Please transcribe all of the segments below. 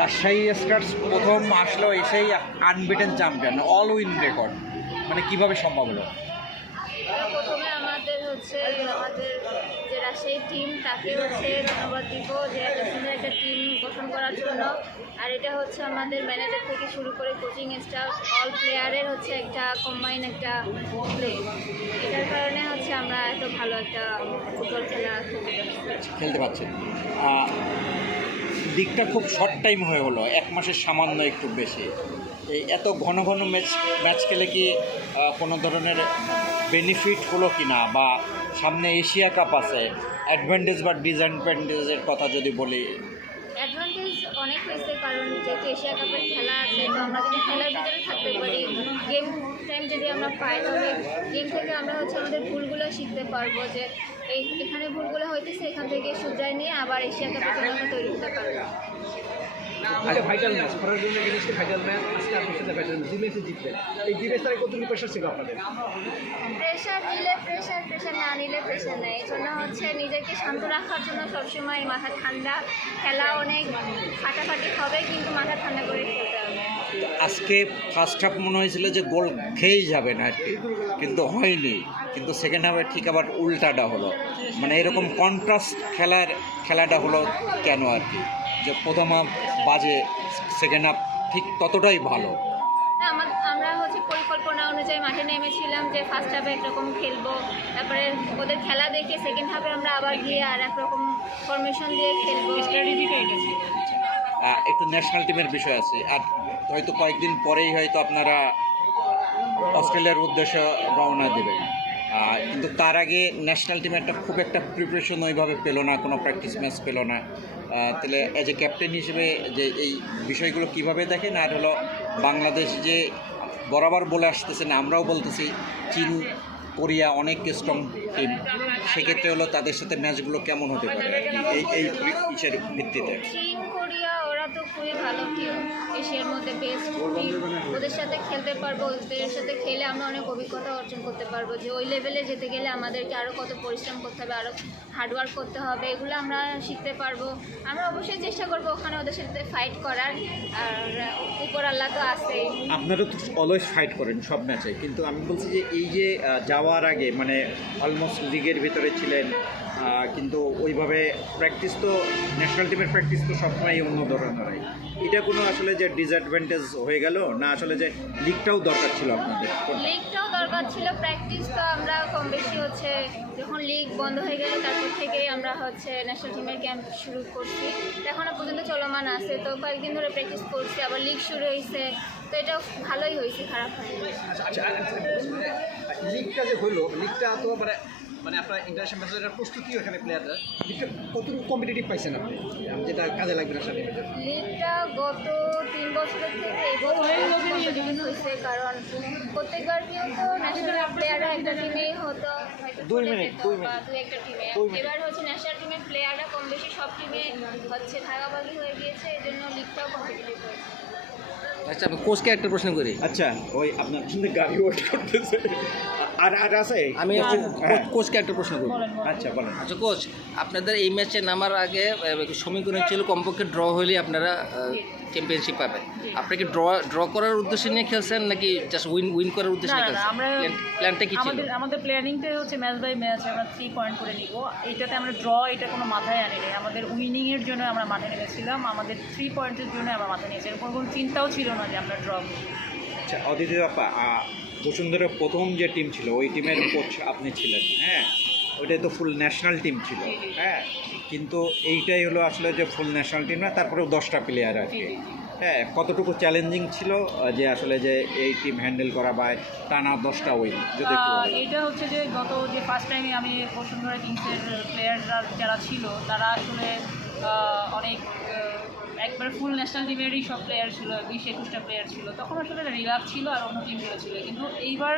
Rajshahi stars প্রথম আসলো এসেই unbeaten champion, all win record, মানে কিভাবে সম্ভব হলো? প্রথমে আমাদের যে রাজশাহী টিম তাকে ধন্যবাদ দিব যে এত সুন্দর একটা টিম গঠন করার জন্য। আর এটা আমাদের ম্যানেজার থেকে শুরু করে কোচিং স্টাফ অল প্লেয়ারের একটা কম্বাইন একটা প্লে। এটার কারণে আমরা এত ভালো একটা ফুটবল খেলতে পারছেন। দিকটা খুব শর্ট টাইম হয়ে হলো, 1 মাসের সামান্য একটু বেশি। এই এত ঘন ঘন ম্যাচ খেলে কি কোনো ধরনের বেনিফিট হলো কি না, বা সামনে এশিয়া কাপ আছে, অ্যাডভান্টেজ বা ডিসঅ্যাডভান্টেজের কথা যদি বলি? অ্যাডভান্টেজ অনেক হয়েছে, কারণ যেহেতু এশিয়া কাপের খেলা আছে, তো আমরা যদি খেলার ভিতরে থাকতে পারি, গেম টাইম যদি আমরা পাই, তাহলে গেম থেকে আমরা আমাদের ভুলগুলো শিখতে পারবো, যে এখানে ভুলগুলো হইতেছে, এখান থেকে শুধরাই নিয়ে আবার এশিয়া কাপের জন্য আমরা তৈরি হতে পারবো। ভাইটাল ম্যাচ করার জন্য ভাইটাল ম্যাচ, আজকে আপনার সাথে ভাইটাল ম্যাচ, ডিফেন্সে জিতবেন। এই ডিফেন্স তারা কতটুকু প্রেশার ছিল আপনাদের? প্রেশার নিলে প্রেশার, প্রেশার না নিলে প্রেশার নেই। এই জন্য নিজেকে শান্ত রাখার জন্য সবসময় মাথা ঠান্ডা, খেলা অনেক ফাটাফাটি হবে, কিন্তু মাথা ঠান্ডা করে খেলতে হবে। আজকে ফার্স্ট হাফ মনে হয়েছিল যে গোল খেয়েই যাবেন আর কি, কিন্তু হয়নি। কিন্তু সেকেন্ড হাফে ঠিক আবার উল্টাটা হলো, মানে এরকম কন্ট্রাস্ট খেলাটা হলো কেন আর কি, যে প্রথম হাফ বাজে, সেকেন্ড হাফ ঠিক ততটাই ভালো। আমরা পরিকল্পনা অনুযায়ী মাঠে নেমেছিলাম যে ফার্স্ট হাফে একরকম খেলবো, তারপরে ওদের খেলা দেখে সেকেন্ড হাফে আমরা আবার গিয়ে আর একরকম ফরমেশন দিয়ে খেলবো। স্ট্র্যাটেজিটা এটা ছিল। একটু ন্যাশনাল টিমের বিষয় আছে, আর হয়তো কয়েকদিন পরেই হয়তো আপনারা অস্ট্রেলিয়ার উদ্দেশ্যে রওনা দেবেন, কিন্তু তার আগে ন্যাশনাল টিমে খুব একটা প্রিপারেশন ওইভাবে পেলো না, কোনো প্র্যাকটিস ম্যাচ পেলো না। তাহলে অ্যাজ এ ক্যাপ্টেন হিসেবে যে এই বিষয়গুলো কিভাবে দেখেন? আর হলো বাংলাদেশ যে বরাবর বলে আসতেছেন, আমরাও বলতেছি চীন কোরিয়া অনেক স্ট্রং টিম, সেক্ষেত্রে হলো তাদের সাথে ম্যাচগুলো কেমন হতে পারে এই ইসের ভিত্তিতে? চীন কোরিয়া ওরা তো খুবই ভালো টিম, এশিয়ার মধ্যে বেস্ট টিম। ওদের সাথে খেলতে পারবো, ওদের সাথে খেলে আমরা অনেক অভিজ্ঞতা অর্জন করতে পারবো, যে ওই লেভেলে যেতে গেলে আমাদেরকে আরও কত পরিশ্রম করতে হবে, আরও হার্ডওয়ার্ক করতে হবে, এগুলো আমরা শিখতে পারবো। আমরা অবশ্যই চেষ্টা করবো ওখানে ওদের সাথে ফাইট করার, আর উপর আল্লাহ তো আছেই। আপনারা তো অলওয়েজ ফাইট করেন সব ম্যাচে, কিন্তু আমি বলছি যে এই যে যাওয়ার আগে মানে অলমোস্ট লিগের ভিতরে ছিলেন, কিন্তু ওইভাবে প্র্যাকটিস তো ন্যাশনাল টিমের প্র্যাকটিস তো সবসময় অন্য ধরনের হয়, এটা কোনো আসলে যে ডিসঅ্যাডভান্টেজ হয়ে গেল না? আসলে যে লিগটাও দরকার ছিল আপনাদের? লিগটাও দরকার ছিল, প্র্যাকটিস তো আমরা কম বেশি যখন লিগ বন্ধ হয়ে গেল তারপর থেকেই আমরা ন্যাশনাল টিমের ক্যাম্প শুরু করছি, এখনও পর্যন্ত চলমান আছে। তো কয়েকদিন ধরে প্র্যাকটিস করছি, আবার লিগ শুরু হয়েছে, তো এটা ভালোই হয়েছে, খারাপ হয়নি। লিগটা যে হলো, লিগটা তো মানে আপনার ইন্টারন্যাশনাল ম্যাচের প্রস্তুতি এখানে প্লেয়াররা লিগটা কতটুকু কম্পিটিটিভ পাইছেন আপনি, যেটা কাজে লাগবে না সাথে? লিগটা গত 3 বছরের থেকে এই বছর কম্পিটিটিভ হয়েছে, কারণ প্রত্যেকবার কিন্তু ন্যাশনাল প্লেয়াররা একটা টিমেই হতো, দুই একটা টিমে। এবার ন্যাশনাল টিমের প্লেয়াররা কম বেশি সব টিমে ভাগাভাগি হয়ে গিয়েছে, এই জন্য লিগটাও কম্পিটিটিভ হয়েছে। আচ্ছা, আমি কোচকে একটা প্রশ্ন করি। আচ্ছা, ওই আপনার সঙ্গে গাড়ি ওয়েট করতেছে, আর আছে আমি কোচকে একটা প্রশ্ন করি। আচ্ছা বলেন। আচ্ছা কোচ, আপনাদের এই ম্যাচে নামার আগে সমীকরণ ছিল কমপক্ষে ড্র হলে আপনারা চ্যাম্পিয়নশিপ পাবেন। আপনি কি ড্র করার উদ্দেশ্যে নিয়ে খেলছেন, নাকি জাস্ট উইন করার উদ্দেশ্যে নিয়ে খেলছেন? প্ল্যানটা কি ছিল? আমাদের প্ল্যানিংটাই ম্যাচ বাই ম্যাচ আমরা 3 পয়েন্ট করে নিব। এইটাতে আমরা এটা কোনো মাথায় আনিনি। আমাদের উইনিংয়ের জন্য আমরা মাঠে নেমেছিলাম, আমাদের 3 পয়েন্টের জন্য আমরা মাথায় নিয়েছিলাম, কোনো চিন্তাও ছিল না যে আমরা ড্র করব। আচ্ছা অদিতি আপা, বসুন্ধরা প্রথম যে টিম ছিল ওই টিমের কোচ আপনি ছিলেন, হ্যাঁ, ওইটাই তো ফুল ন্যাশনাল টিম ছিল, হ্যাঁ, কিন্তু এইটাই হলো আসলে যে ফুল ন্যাশনাল টিম না, তারপরেও 10টা প্লেয়ার আর কি, হ্যাঁ, কতটুকু চ্যালেঞ্জিং ছিল যে আসলে যে এই টিম হ্যান্ডেল করা বা টানা 10টা উইন? যদি এটা যে গত যে ফার্স্ট টাইমে আমি বসুন্ধরা কিংসের প্লেয়াররা যারা ছিল তারা আসলে অনেক একবার ফুল ন্যাশনাল টিমেরই সব প্লেয়ার ছিল, 20-21টা প্লেয়ার ছিল, তখন আসলে রিল্যাক্স ছিল আর অন্য টিমগুলো ছিল। কিন্তু এইবার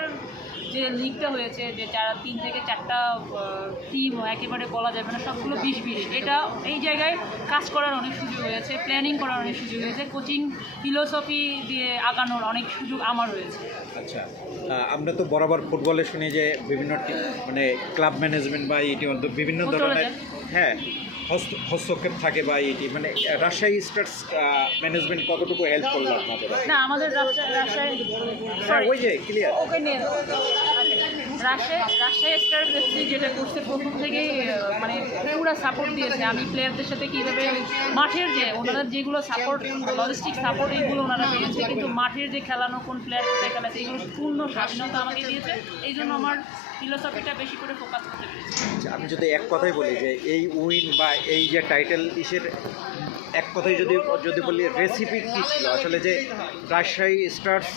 যে লিগটা হয়েছে, যে 3 থেকে 4টা টিম একেবারে বলা যাবে না, সবগুলো 20-20, এটা এই জায়গায় কাজ করার অনেক সুযোগ হয়েছে, প্ল্যানিং করার অনেক সুযোগ হয়েছে, কোচিং ফিলোসফি দিয়ে আগানোর অনেক সুযোগ আমার হয়েছে। আচ্ছা, আমরা তো বরাবর ফুটবলে শুনি যে বিভিন্ন মানে ক্লাব ম্যানেজমেন্ট বা ইতিমধ্যে বিভিন্ন ধরনের, হ্যাঁ, হস্তক্ষেপ থাকে বা এটি মানে রাজশাহী স্টার্স ম্যানেজমেন্ট কতটুকু হেল্প করলো আপনাদের? না আমাদের রাজশাহী হ্যাঁ, ওই যে ক্লিয়ার। ওকে নিয়ে রাজশাহী স্টার এফসি যেটা করছে প্রথম থেকেই মানে পুরো সাপোর্ট দিয়েছে। আমি প্লেয়ারদের সাথে কীভাবে মাঠের যে ওনারা যেগুলো সাপোর্ট লজিস্টিক সাপোর্ট এইগুলো ওনারা দিয়েছে, কিন্তু মাঠের যে খেলানো কোন প্লেয়ার কোথায় খেলাছে এগুলো পূর্ণ স্বাধীনতা আমাকে দিয়েছে। এই জন্য আমার ফিলোসফিটা বেশি করে ফোকাস করতে পেরেছি। আমি যদি এক কথাই বলি যে এই উইন বা এই যে টাইটেল ইসের এক কথাই যদি বলি রেসিপি কী ছিল আসলে, যে রাজশাহী স্টার্স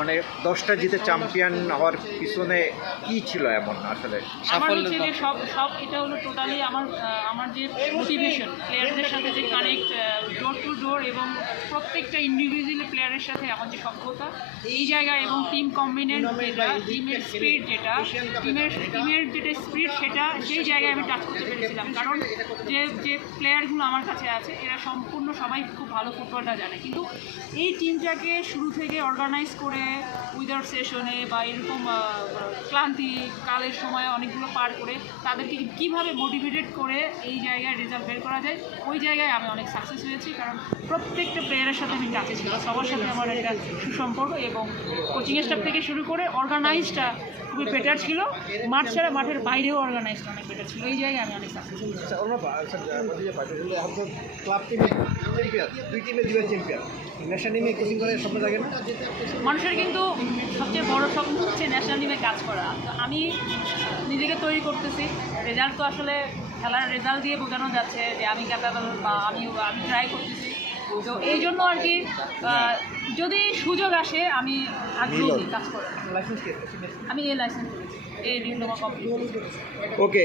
মানে 10টা জিতে চ্যাম্পিয়ন হওয়ার পিছনে কি ছিল এমন আসলে? আমার হচ্ছে যে সব এটা হলো টোটালি আমার যে মোটিভেশন, প্লেয়ারদের সাথে যে কানেক্ট ডোর টু ডোর এবং প্রত্যেকটা ইন্ডিভিজুয়াল প্লেয়ারের সাথে আমার যে সক্ষতা এই জায়গায় এবং টিম কম্বিনেন্ট যেটা টিমের স্পিরিট যেটা টিমের যেটা স্পিরিট সেটা সেই জায়গায় আমি টাচ করতে পেরেছিলাম। কারণ যে প্লেয়ারগুলো আমার কাছে আছে এরা সম্পূর্ণ সবাই খুব ভালো ফুটবলটা জানে, কিন্তু এই টিমটাকে শুরু থেকে অর্গানাইজ করে উইদাউট সেশনে বা এরকম ক্লান্তি কালের সময় অনেকগুলো পার করে তাদেরকে কীভাবে মোটিভেটেড করে এই জায়গায় রেজাল্ট বের করা যায় ওই জায়গায় আমি অনেক সাকসেস হয়েছি। কারণ প্রত্যেকটা প্লেয়ারের সাথে আমি টাচে ছিল, সবার সাথে আমার একটা সুসম্পর্ক এবং কোচিং স্টাফ থেকে শুরু করে অর্গানাইজটা খুবই বেটার ছিল। মাঠ ছাড়া মাঠের বাইরেও অর্গানাইজটা অনেক বেটার ছিল, এই জায়গায় আমি অনেক সাকসেস হয়েছি। আচ্ছা ওরা ক্লাব টিমে চ্যাম্পিয়ন, 2 টিমে 2 চ্যাম্পিয়ন, ন্যাশনাল টিমে কোচিং করে স্বপ্ন থাকে না? মানুষের কিন্তু সবচেয়ে বড় স্বপ্ন হচ্ছে ন্যাশনাল টিমে কাজ করা। তো আমি নিজেকে তৈরি করতেছি। রেজাল্ট তো আসলে খেলার রেজাল্ট দিয়ে বোঝানো যাচ্ছে যে আমি ক্যাপাবল বা আমি ট্রাই করতেছি। তো এই জন্য আর কি যদি সুযোগ আসে আমি আগ্রহী কাজ করার। লাইসেন্স কি? আমি এই লাইসেন্স করেছি, এই ডিপ্লোমা কমপ্লিট। ওকে